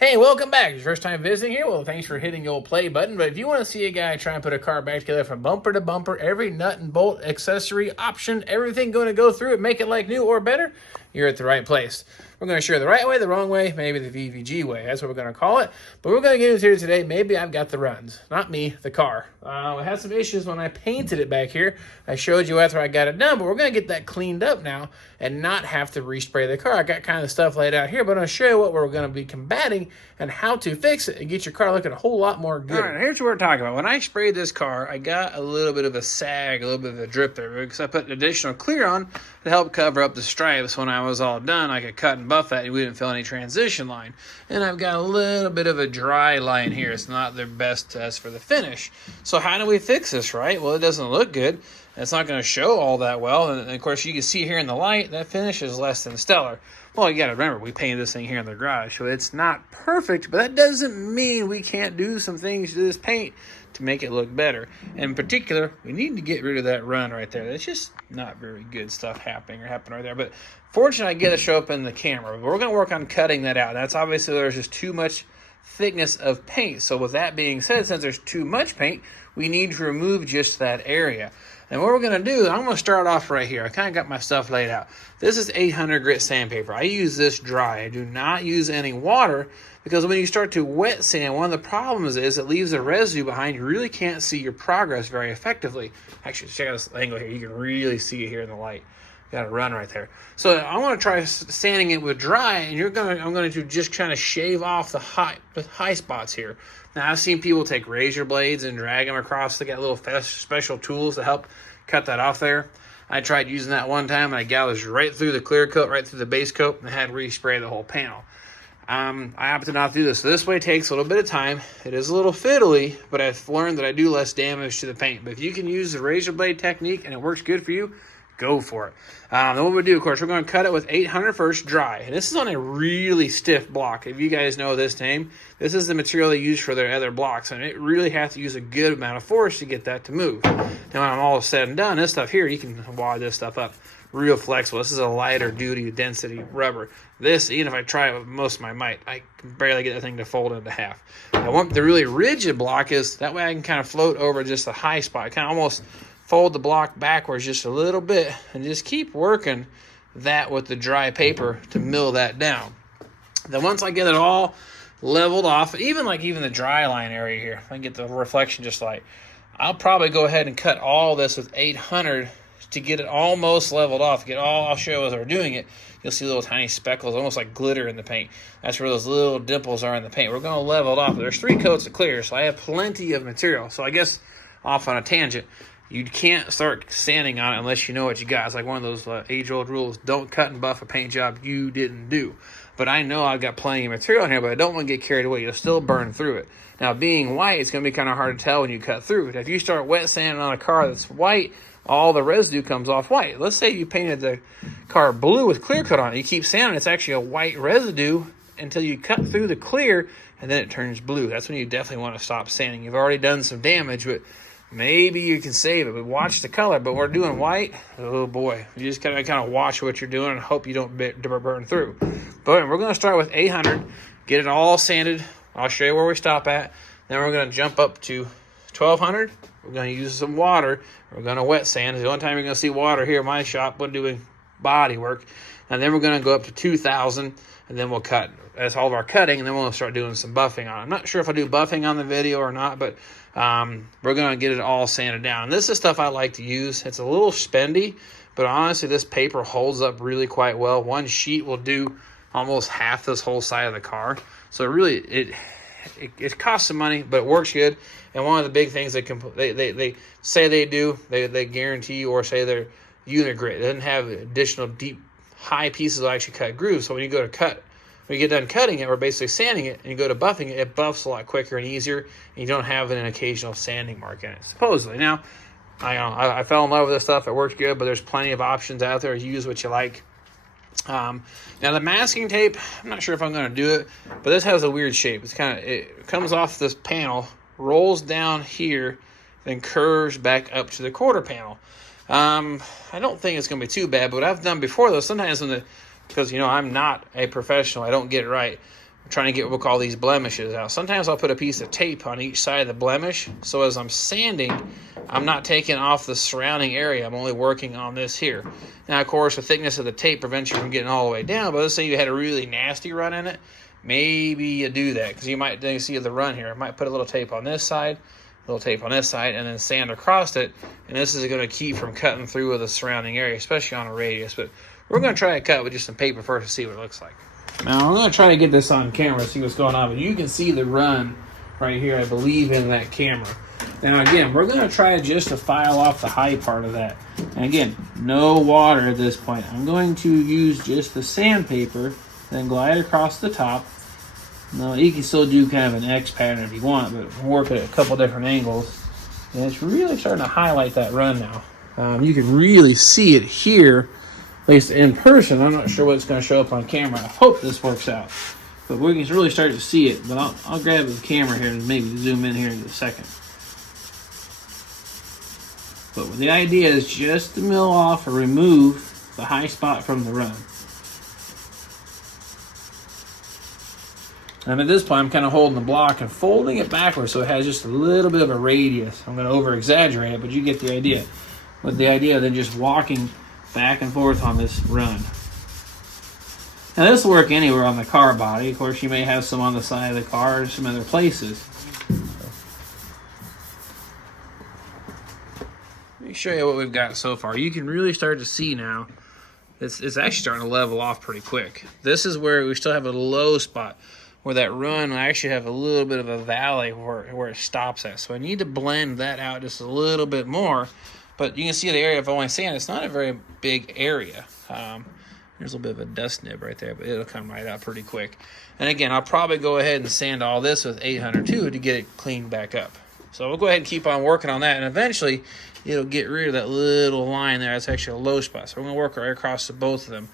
Hey, welcome back. Your first time visiting here? Well, thanks for hitting the old play button. But if you want to see a guy try and put a car back together from bumper to bumper, every nut and bolt, accessory, option, everything going to go through it, make it like new or better, you're at the right place. We're going to show you the right way, the wrong way, maybe the VVG way. That's what we're going to call it. But we're going to get into here today. Maybe I've got the runs. Not me, the car. I had some issues when I painted it back here. I showed you after I got it done, but we're going to get that cleaned up now and not have to respray the car. I got kind of stuff laid out here, but I'm going to show you what we're going to be combating and how to fix it and get your car looking a whole lot more good. All right, here's what we're talking about. When I sprayed this car, I got a little bit of a sag, a little bit of a drip there because I put additional clear on to help cover up the stripes. When I was all done, I could cut and buff that and we didn't feel any transition line. And I've got a little bit of a dry line here. It's not their best test for the finish. So how do we fix this, right? Well, it doesn't look good. It's not going to show all that well. And of course, you can see here in the light, that finish is less than stellar. Well, you got to remember, we painted this thing here in the garage, so it's not perfect, but that doesn't mean we can't do some things to this paint to make it look better. In particular, we need to get rid of that run right there. That's just not very good stuff happening right there. But fortunately, I get it show up in the camera. But we're going to work on cutting that out. That's obviously there's just too much thickness of paint. So with that being said, since there's too much paint, we need to remove just that area. And what we're going to do, I'm going to start off right here. I kind of got my stuff laid out. This is 800 grit sandpaper. I use this dry. I do not use any water because when you start to wet sand, one of the problems is it leaves a residue behind. You really can't see your progress very effectively. Actually, check out this angle here. You can really see it here in the light. Got a run right there. So I want to try sanding it with dry, and I'm going to just kind of shave off the high spots here. Now I've seen people take razor blades and drag them across. They got little special tools to help cut that off there. I tried using that one time, and I gouged right through the clear coat, right through the base coat, and I had to respray the whole panel. I opted not to do this. So this way takes a little bit of time. It is a little fiddly, but I've learned that I do less damage to the paint. But if you can use the razor blade technique and it works good for you, go for it. Then what we do, of course, we're going to cut it with 800 first dry. And this is on a really stiff block. If you guys know this name, this is the material they use for their other blocks. And it really has to use a good amount of force to get that to move. Now, when I'm all said and done, this stuff here, you can wad this stuff up real flexible. This is a lighter duty density rubber. This, even if I try it with most of my might, I can barely get that thing to fold into half. I want the really rigid block is that way I can kind of float over just the high spot, kind of almost fold the block backwards just a little bit and just keep working that with the dry paper to mill that down. Then once I get it all leveled off, even the dry line area here, if I can get the reflection just like, I'll probably go ahead and cut all this with 800 to get it almost leveled off. I'll show you as we're doing it. You'll see little tiny speckles, almost like glitter in the paint. That's where those little dimples are in the paint. We're going to level it off. There's 3 coats of clear, so I have plenty of material. So I guess off on a tangent, you can't start sanding on it unless you know what you got. It's like one of those age-old rules. Don't cut and buff a paint job you didn't do. But I know I've got plenty of material in here, but I don't want to get carried away. You'll still burn through it. Now, being white, it's going to be kind of hard to tell when you cut through it. If you start wet sanding on a car that's white, all the residue comes off white. Let's say you painted the car blue with clear coat on it. You keep sanding, it's actually a white residue until you cut through the clear, and then it turns blue. That's when you definitely want to stop sanding. You've already done some damage, but maybe you can save it, but watch the color. But we're doing white. Oh boy, you just gotta kind of watch what you're doing and hope you don't burn through. But we're gonna start with 800, get it all sanded. I'll show you where we stop at. Then we're gonna jump up to 1200. We're gonna use some water. We're gonna wet sand. It's the only time you're gonna see water here in my shop when doing body work. And then we're gonna go up to 2000, and then we'll cut. That's all of our cutting, and then we'll start doing some buffing on it. I'm not sure if I do buffing on the video or not, but we're going to get it all sanded down. And this is stuff I like to use. It's a little spendy, but honestly, this paper holds up really quite well. One sheet will do almost half this whole side of the car. So it costs some money, but it works good. And one of the big things they say they do, they guarantee or say they're unit grit. It doesn't have additional deep, high pieces that actually cut grooves. So when you get done cutting it or basically sanding it and you go to buffing it, it buffs a lot quicker and easier, and you don't have an occasional sanding mark in it, supposedly. Now, I fell in love with this stuff. It works good, but there's plenty of options out there. Use what you like. Now, the masking tape, I'm not sure if I'm going to do it, but this has a weird shape. It comes off this panel, rolls down here, then curves back up to the quarter panel. I don't think it's going to be too bad, but what I've done before, though, sometimes because I'm not a professional, I don't get it right. trying to get what we'll call these blemishes out. Sometimes I'll put a piece of tape on each side of the blemish, so as I'm sanding, I'm not taking off the surrounding area. I'm only working on this here. Now, of course, the thickness of the tape prevents you from getting all the way down, but let's say you had a really nasty run in it, maybe you do that, because you might see the run here. I might put a little tape on this side, a little tape on this side, and then sand across it, and this is going to keep from cutting through with the surrounding area, especially on a radius. But we're going to try to cut with just some paper first to see what it looks like. Now, I'm going to try to get this on camera to see what's going on, but you can see the run right here, I believe, in that camera. Now, again, we're going to try just to file off the high part of that. And again, no water at this point. I'm going to use just the sandpaper, then glide across the top. Now, you can still do kind of an X pattern if you want, but work at a couple different angles. And it's really starting to highlight that run now. You can really see it here, at least in person. I'm not sure what's going to show up on camera. I hope this works out. But we can really start to see it. But I'll grab the camera here and maybe zoom in here in a second. But the idea is just to mill off or remove the high spot from the run. And at this point, I'm kind of holding the block and folding it backwards so it has just a little bit of a radius. I'm going to over-exaggerate it, but you get the idea. With the idea of then just walking back and forth on this run. Now, this will work anywhere on the car body. Of course, you may have some on the side of the car or some other places. Let me show you what we've got so far. You can really start to see now. It's actually starting to level off pretty quick. This is where we still have a low spot, where that run will actually have a little bit of a valley where it stops at. So I need to blend that out just a little bit more. But you can see the area of only sand. It's not a very big area. There's a little bit of a dust nib right there, but it'll come right out pretty quick. And again, I'll probably go ahead and sand all this with 800 too to get it cleaned back up. So we'll go ahead and keep on working on that, and eventually it'll get rid of that little line there. That's actually a low spot. So we're going to work right across to both of them.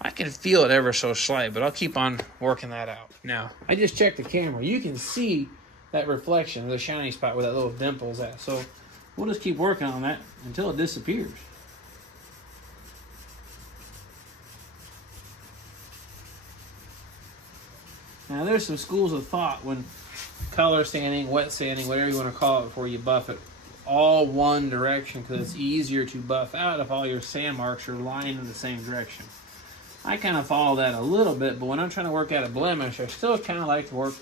I can feel it ever so slight, but I'll keep on working that out. Now, I just checked the camera. You can see that reflection of the shiny spot where that little dimple's at. So we'll just keep working on that until it disappears. Now, there's some schools of thought when color sanding, wet sanding, whatever you want to call it before you buff it, all one direction, because it's easier to buff out if all your sand marks are lying in the same direction. I kind of follow that a little bit, but when I'm trying to work out a blemish, I still kind of like to work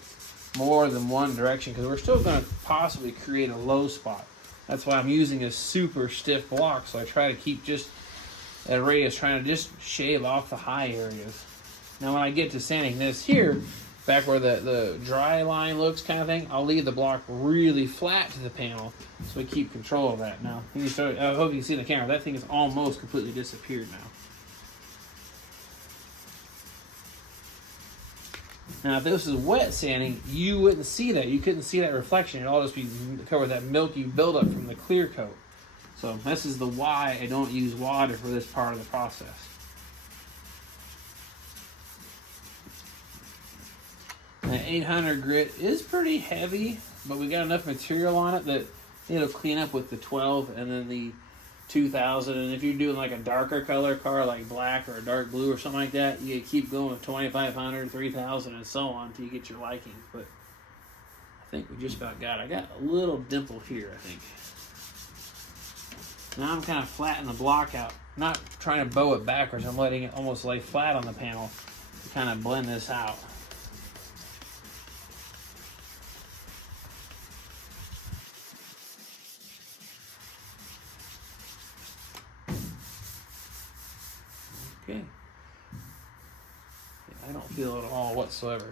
more than one direction, because we're still going to possibly create a low spot. That's why I'm using a super stiff block, so I try to keep just at a radius, trying to just shave off the high areas. Now, when I get to sanding this here, back where the dry line looks kind of thing, I'll leave the block really flat to the panel so we keep control of that. Now, I hope you can see the camera. That thing is almost completely disappeared now. Now, if this is wet sanding, you wouldn't see that. You couldn't see that reflection. It'd all just be covered with that milky buildup from the clear coat. So this is the why I don't use water for this part of the process. The 800 grit is pretty heavy, but we got enough material on it that it'll clean up with the 12 and then the 2000. And if you're doing like a darker color car, like black or a dark blue or something like that, you keep going with 2500, 3000, and so on until you get your liking. But I think we just about got it. I got a little dimple here, I think. Now I'm kind of flattening the block out. Not trying to bow it backwards. I'm letting it almost lay flat on the panel to kind of blend this out. Okay. Yeah, I don't feel it at all whatsoever.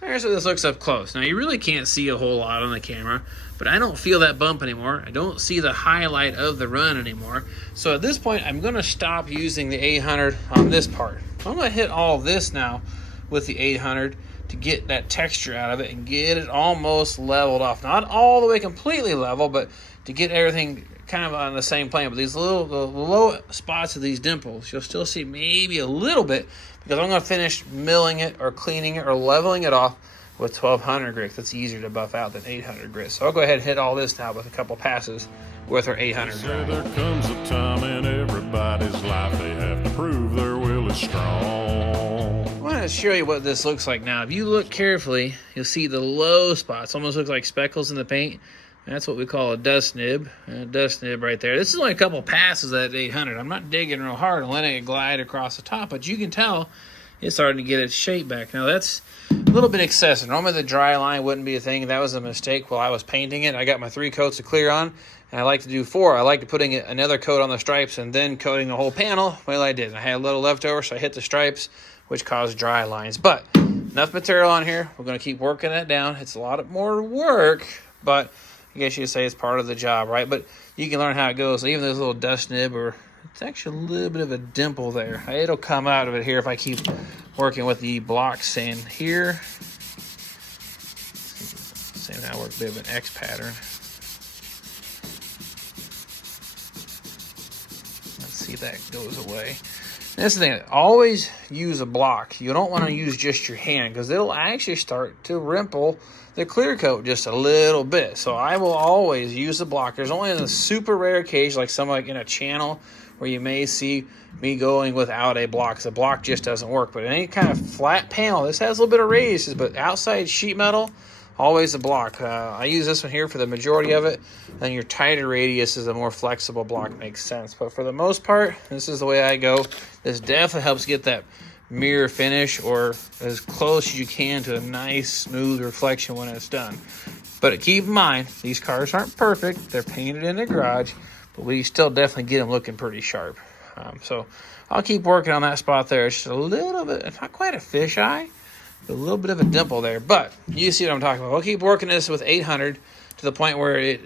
Here's how this looks up close. Now, you really can't see a whole lot on the camera, but I don't feel that bump anymore. I don't see the highlight of the run anymore. So at this point, I'm going to stop using the 800 on this part. I'm going to hit all this now with the 800 to get that texture out of it and get it almost leveled off. Not all the way completely level, but to get everything kind of on the same plane. But these the low spots of these dimples, you'll still see maybe a little bit, because I'm going to finish milling it or cleaning it or leveling it off with 1200 grit. That's easier to buff out than 800 grit. So I'll go ahead and hit all this now with a couple passes with our 800 grit. There comes a time in everybody's life they have to prove their will is strong. One of to show you what this looks like now. If you look carefully, you'll see the low spots. Almost looks like speckles in the paint. That's what we call a dust nib. A dust nib right there. This is only a couple passes at 800. I'm not digging real hard and letting it glide across the top, but you can tell it's starting to get its shape back. Now that's a little bit excessive. Normally the dry line wouldn't be a thing. That was a mistake while I was painting it. I got my 3 coats of clear on, and I like to do 4. I like to putting another coat on the stripes and then coating the whole panel. Well, I did. I had a little leftover, so I hit the stripes, which caused dry lines. But enough material on here. We're going to keep working that down. It's a lot more work, but I guess you could say it's part of the job, right? But you can learn how it goes. Even this little dust nib, or it's actually a little bit of a dimple there. It'll come out of it here if I keep working with the block sand here. Same how I work a bit of an X pattern. Let's see if that goes away. And that's the thing, always use a block. You don't want to use just your hand because it'll actually start to rimple the clear coat just a little bit. So I will always use the block. There's only a super rare occasion, like some like in a channel, where you may see me going without a block. The block just doesn't work. But in any kind of flat panel, this has a little bit of radiuses, but outside sheet metal, always a block. I use this one here for the majority of it. And your tighter radius is a more flexible block, makes sense. But for the most part, this is the way I go. This definitely helps get that mirror finish, or as close as you can to a nice smooth reflection when it's done. But keep in mind, these cars aren't perfect. They're painted in the garage, but we still definitely get them looking pretty sharp. So I'll keep working on that spot there. It's just a little bit, not quite a fisheye, but a little bit of a dimple there. But you see what I'm talking about. I'll keep working this with 800 to the point where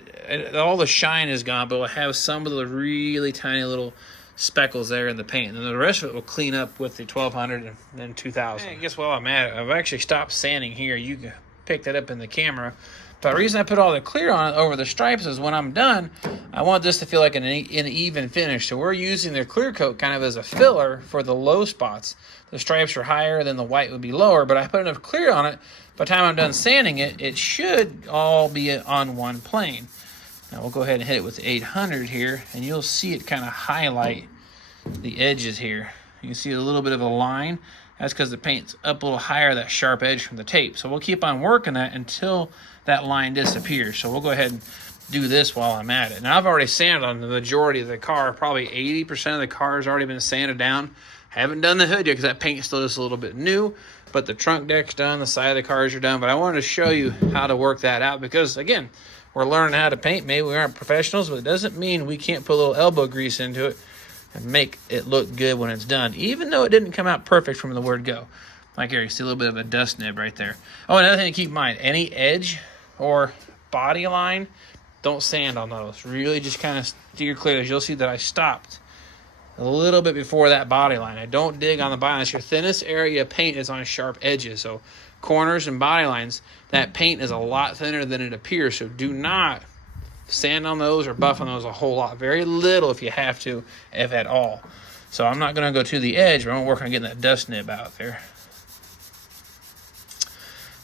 all the shine is gone, but it'll have some of the really tiny little speckles there in the paint, and then the rest of it will clean up with the 1200 and then 2000. Hey, guess while I'm at it, I've actually stopped sanding here. You can pick that up in the camera. But the reason I put all the clear on it over the stripes is when I'm done, I want this to feel like an even finish. So we're using the clear coat kind of as a filler for the low spots. The stripes are higher, then the white would be lower, but I put enough clear on it. By the time I'm done sanding it, it should all be on one plane. Now we'll go ahead and hit it with 800 here, and you'll see it kind of highlight the edges here. You can see a little bit of a line. That's because the paint's up a little higher, that sharp edge from the tape. So we'll keep on working that until that line disappears. So we'll go ahead and do this while I'm at it. Now I've already sanded on the majority of the car. Probably 80% of the car has already been sanded down. Haven't done the hood yet because that paint is still just a little bit new. But the trunk deck's done, the side of the cars are done. But I wanted to show you how to work that out because, again, we're learning how to paint. Maybe we aren't professionals, but it doesn't mean we can't put a little elbow grease into it and make it look good when it's done, even though it didn't come out perfect from the word go. Like here, you see a little bit of a dust nib right there. Oh, another thing to keep in mind, any edge or body line, don't sand on those. Really just kind of steer clear. As you'll see that I stopped a little bit before that body line. I don't dig on the body line. Your thinnest area of paint is on sharp edges. So corners and body lines, that paint is a lot thinner than it appears. So do not sand on those or buff on those a whole lot. Very little if you have to, if at all. So I'm not going to go to the edge, but I'm going to work on getting that dust nib out there.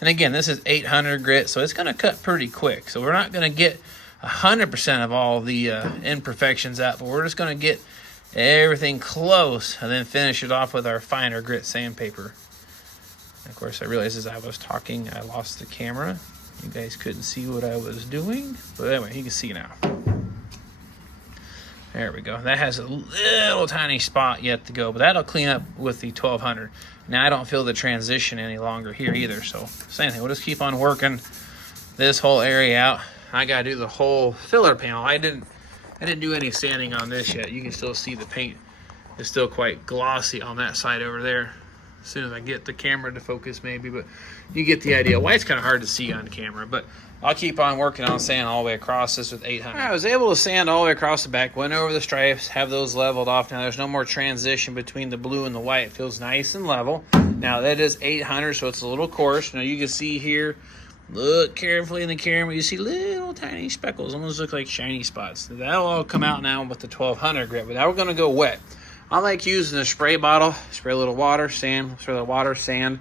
And again, this is 800 grit, so it's going to cut pretty quick. So we're not going to get 100% of all the imperfections out, but we're just going to get everything close and then finish it off with our finer grit sandpaper. And of course, I realized as I was talking, I lost the camera. You guys couldn't see what I was doing, but anyway, you can see now. There we go. That has a little tiny spot yet to go, but that'll clean up with the 1200. Now I don't feel the transition any longer here either, so same thing. We'll just keep on working this whole area out. I gotta do the whole filler panel. I didn't do any sanding on this yet. You can still see the paint is still quite glossy on that side over there. As soon as I get the camera to focus maybe, but you get the idea. White's kind of hard to see on camera, but I'll keep on working on sand all the way across this with 800. I was able to sand all the way across the back, went over the stripes, have those leveled off. Now there's no more transition between the blue and the white. It feels nice and level. Now that is 800, so it's a little coarse. Now you can see here, look carefully in the camera, you see little tiny speckles, almost look like shiny spots. That'll all come out now with the 1200 grit, but now we're gonna go wet. I like using a spray bottle, spray a little water, sand, spray a little water, sand.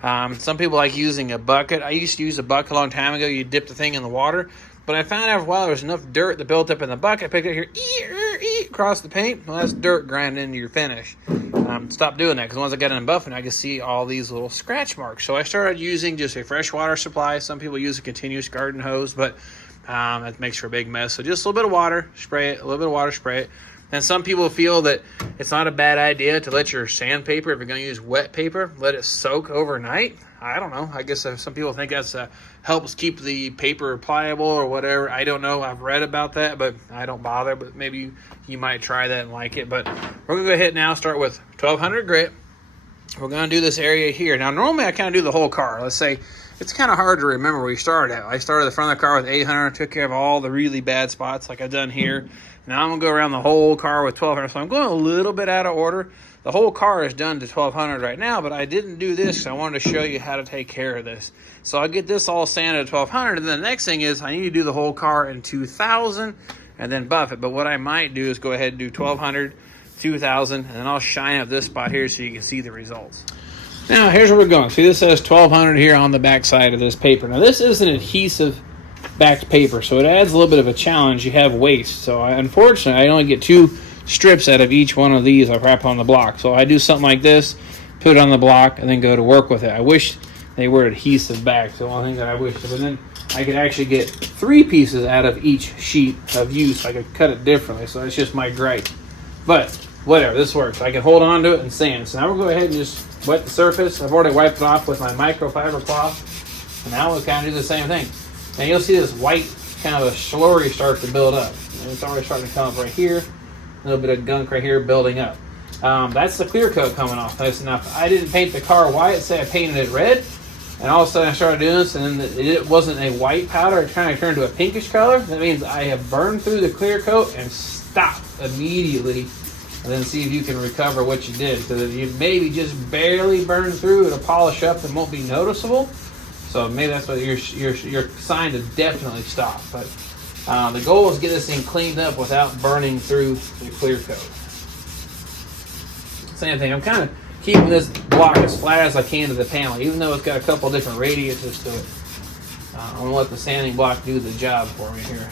Some people like using a bucket. I used to use a bucket a long time ago. You dip the thing in the water. But I found after a while there was enough dirt that built up in the bucket. I picked it here, across the paint. Well, that's dirt grinding into your finish. stopped doing that because once I got in buffing, I could see all these little scratch marks. So I started using just a fresh water supply. Some people use a continuous garden hose, but that makes for a big mess. So just a little bit of water, spray it, a little bit of water, spray it. And some people feel that it's not a bad idea to let your sandpaper, if you're going to use wet paper, let it soak overnight. I don't know. I guess some people think that's helps keep the paper pliable or whatever. I don't know. I've read about that, but I don't bother. But maybe you might try that and like it. But we're going to go ahead now, start with 1200 grit. We're going to do this area here. Now, normally I kind of do the whole car. Let's say it's kind of hard to remember where you started at. I started at the front of the car with 800, took care of all the really bad spots like I've done here. Now I'm going to go around the whole car with 1200. So I'm going a little bit out of order. The whole car is done to 1200 right now, but I didn't do this because I wanted to show you how to take care of this. So I'll get this all sanded at 1200, and then the next thing is I need to do the whole car in 2000 and then buff it. But what I might do is go ahead and do 1200, 2000, and then I'll shine up this spot here so you can see the results. Now here's where we're going. See, this says 1200 here on the back side of this paper. Now this is an adhesive backed paper, so it adds a little bit of a challenge. You have waste. So unfortunately, I only get 2 strips out of each one of these I wrap on the block. So I do something like this, put it on the block, and then go to work with it. I wish they were adhesive back. So one thing that I wish, but then I could actually get 3 pieces out of each sheet of use. I could cut it differently. So that's just my gripe. But whatever, this works. I can hold on to it and sand. So now we'll go ahead and just wet the surface. I've already wiped it off with my microfiber cloth. And now we'll kind of do the same thing. Now you'll see this white kind of a slurry start to build up. And it's already starting to come up right here. A little bit of gunk right here building up. That's the clear coat coming off. Nice enough. I didn't paint the car white. Say I painted it red. And all of a sudden I started doing this, and then it wasn't a white powder. It kind of turned to a pinkish color. That means I have burned through the clear coat and stopped immediately. And then see if you can recover what you did. Because if you maybe just barely burn through, it'll polish up and won't be noticeable. So maybe that's what your sign to definitely stop. But the goal is to get this thing cleaned up without burning through the clear coat. Same thing. I'm kind of keeping this block as flat as I can to the panel, even though it's got a couple different radiuses to it. I'm going to let the sanding block do the job for me here.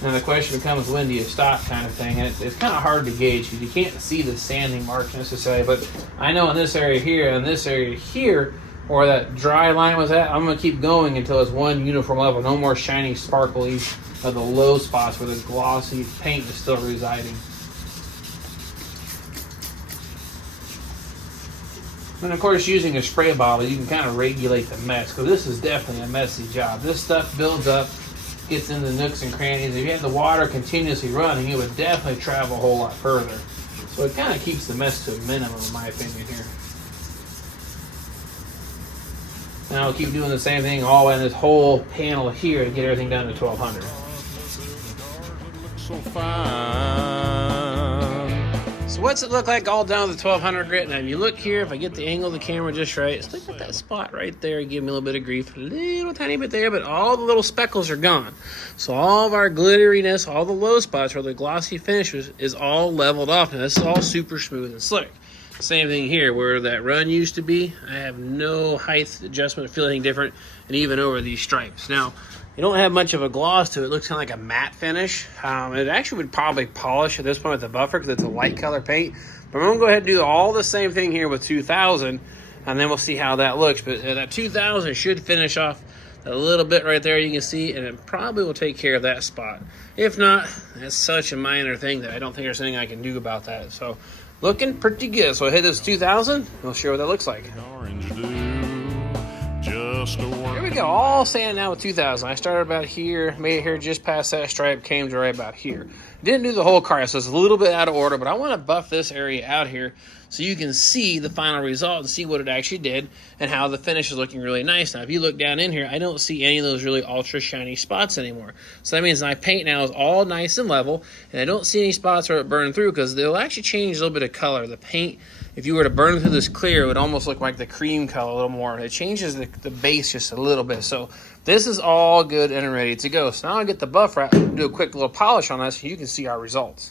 And the question becomes, when do you stop, kind of thing. And it's kind of hard to gauge because you can't see the sanding marks necessarily. But I know in this area here and this area here, where that dry line was at, I'm going to keep going until it's one uniform level. No more shiny, sparkly of the low spots where the glossy paint is still residing. And of course, using a spray bottle, you can kind of regulate the mess, because this is definitely a messy job. This stuff builds up, gets into nooks and crannies. If you had the water continuously running, it would definitely travel a whole lot further. So it kind of keeps the mess to a minimum, in my opinion here. Now I'll keep doing the same thing all in this whole panel here to get everything done to 1200. So what's it look like all down with the 1200 grit? Now if you look here, if I get the angle of the camera just right, look at that spot right there. Give me a little bit of grief, a little tiny bit there, but all the little speckles are gone. So all of our glitteriness, all the low spots where the glossy finish is all leveled off. Now this is all super smooth and slick. Same thing here, where that run used to be. I have no height adjustment, feel anything different, and even over these stripes. Now, you don't have much of a gloss to it. It looks kind of like a matte finish. It actually would probably polish at this point with the buffer because it's a light color paint. But I'm going to go ahead and do all the same thing here with 2000, and then we'll see how that looks. But that 2000 should finish off a little bit right there, you can see, and it probably will take care of that spot. If not, that's such a minor thing that I don't think there's anything I can do about that. So, looking pretty good. So I hit this 2000. We'll show what that looks like. Here we go. All sand now with 2000. I started about here, made it here just past that stripe, came to right about here. Didn't do the whole car, so it's a little bit out of order, but I want to buff this area out here so you can see the final result and see what it actually did and how the finish is looking really nice. Now, if you look down in here, I don't see any of those really ultra shiny spots anymore. So that means my paint now is all nice and level, and I don't see any spots where it burned through, because they'll actually change a little bit of color. The paint, if you were to burn through this clear, it would almost look like the cream color a little more. It changes the base just a little bit. So this is all good and ready to go. So now I'll get the buffer out and do a quick little polish on this so you can see our results.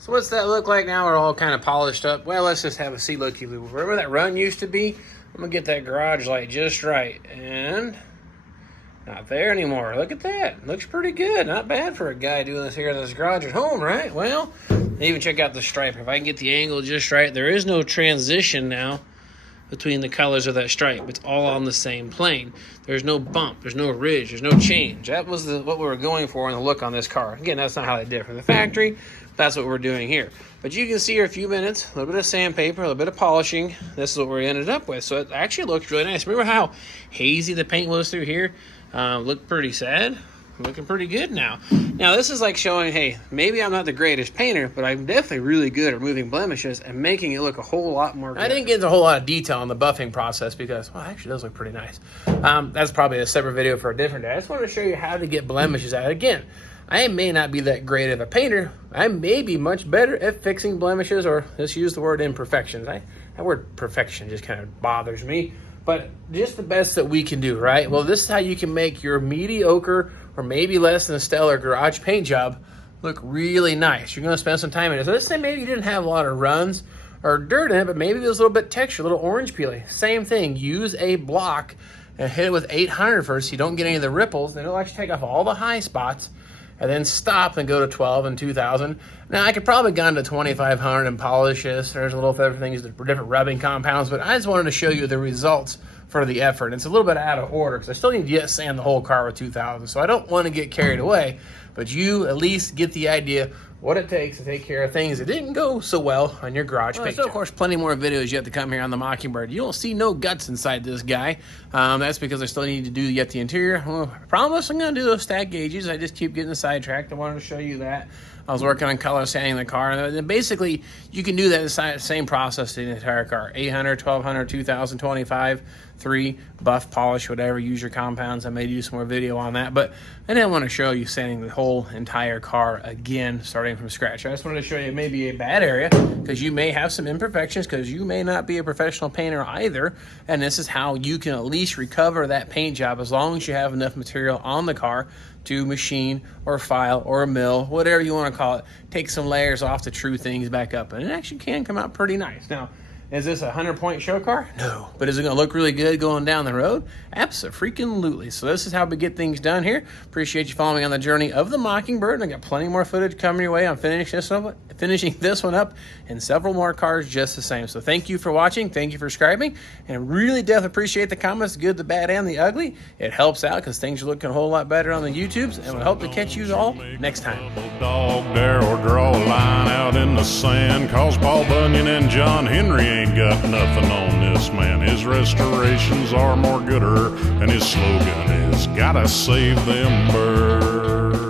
So what's that look like now? We're all kind of polished up. Well, let's just have a see looky loo. Wherever that run used to be, I'm gonna get that garage light just right. And not there anymore. Look at that. Looks pretty good. Not bad for a guy doing this here in his garage at home, right? Well, even check out the stripe. If I can get the angle just right, there is no transition now between the colors of that stripe. It's all on the same plane. There's no bump, there's no ridge, there's no change. That was what we were going for in the look on this car. Again, that's not how they did it from the factory. That's what we're doing here. But you can see here a few minutes, a little bit of sandpaper, a little bit of polishing. This is what we ended up with. So it actually looks really nice. Remember how hazy the paint was through here? Looked pretty sad. Looking pretty good now. Now this is like showing, hey, maybe I'm not the greatest painter, but I'm definitely really good at removing blemishes and making it look a whole lot more good. I didn't get into a whole lot of detail on the buffing process because, well, it actually does look pretty nice. That's probably a separate video for a different day. I just wanted to show you how to get blemishes out. Again, I may not be that great of a painter. I may be much better at fixing blemishes, or let's use the word imperfections. That word perfection just kind of bothers me. But just the best that we can do, right? Well, this is how you can make your mediocre or maybe less than a stellar garage paint job look really nice. You're going to spend some time in it. So let's say maybe you didn't have a lot of runs or dirt in it, but maybe there's a little bit of texture, a little orange peeling. Same thing. Use a block and hit it with 800 first so you don't get any of the ripples. Then it'll actually take off all the high spots and then stop and go to 12 and 2000. Now, I could probably gone to 2500 and polish this. There's a little other things, different rubbing compounds, but I just wanted to show you the results for the effort. And it's a little bit out of order because I still need to sand the whole car with 2000, so I don't want to get carried away, but you at least get the idea what it takes to take care of things that didn't go so well on your garage paint job. Of course, plenty more videos yet to come here on the Mockingbird. You don't see no guts inside this guy. That's because I still need to do yet the interior. Well, I promise I'm going to do those stack gauges. I just keep getting sidetracked. I wanted to show you that. I was working on color sanding the car, and then basically you can do that inside the same process to the entire car. 800, 1200, 2000, 25, 3, buff, polish, whatever. Use your compounds. I may do some more video on that, but I didn't want to show you sanding the whole entire car again, starting from scratch. I just wanted to show you maybe a bad area because you may have some imperfections because you may not be a professional painter either, and this is how you can at least recover that paint job as long as you have enough material on the car to machine or file or mill, whatever you want to call it. Take some layers off to true things back up, and it actually can come out pretty nice. Now, is this a 100-point show car? No. But is it going to look really good going down the road? Abso-freaking-lutely. So this is how we get things done here. Appreciate you following me on the journey of the Mockingbird. I got plenty more footage coming your way. I'm finishing this one up and several more cars just the same. So thank you for watching. Thank you for subscribing. And really definitely appreciate the comments, the good, the bad, and the ugly. It helps out because things are looking a whole lot better on the YouTubes, and we'll hope to catch you all next time. Dog dare or draw a line out in the sand, cause Paul Bunyan and John Henry ain't got nothing on this man. His restorations are more gooder, and his slogan is, gotta save them birds.